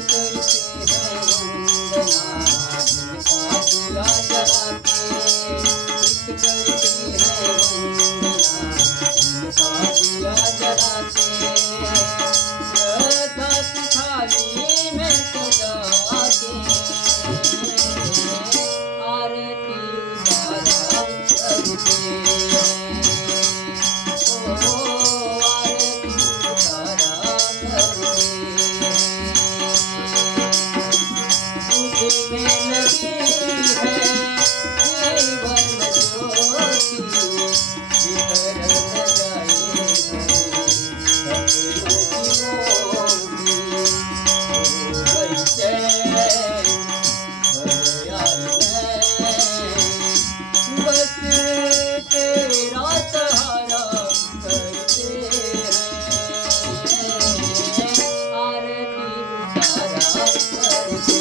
करते हैं वंदना जिनका दिया जलाते, नित्य करते हैं वंदना जिनका दिया जलाते। श्रद्धा की थाली में सजा के आरती उतारा करते हैं। ओ आरती उतारा करते हैं। में लगी है जीवन ज्योति, बिखर न जाए सपनों की मोती। हो गई चैन भर बस तेरा सहारा करते हैं। आरती उतारा करते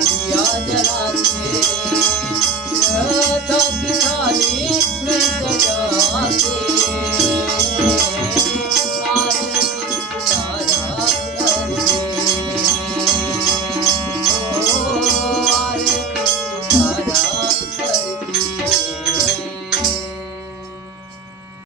दिया जलाते। श्रद्धा की थाली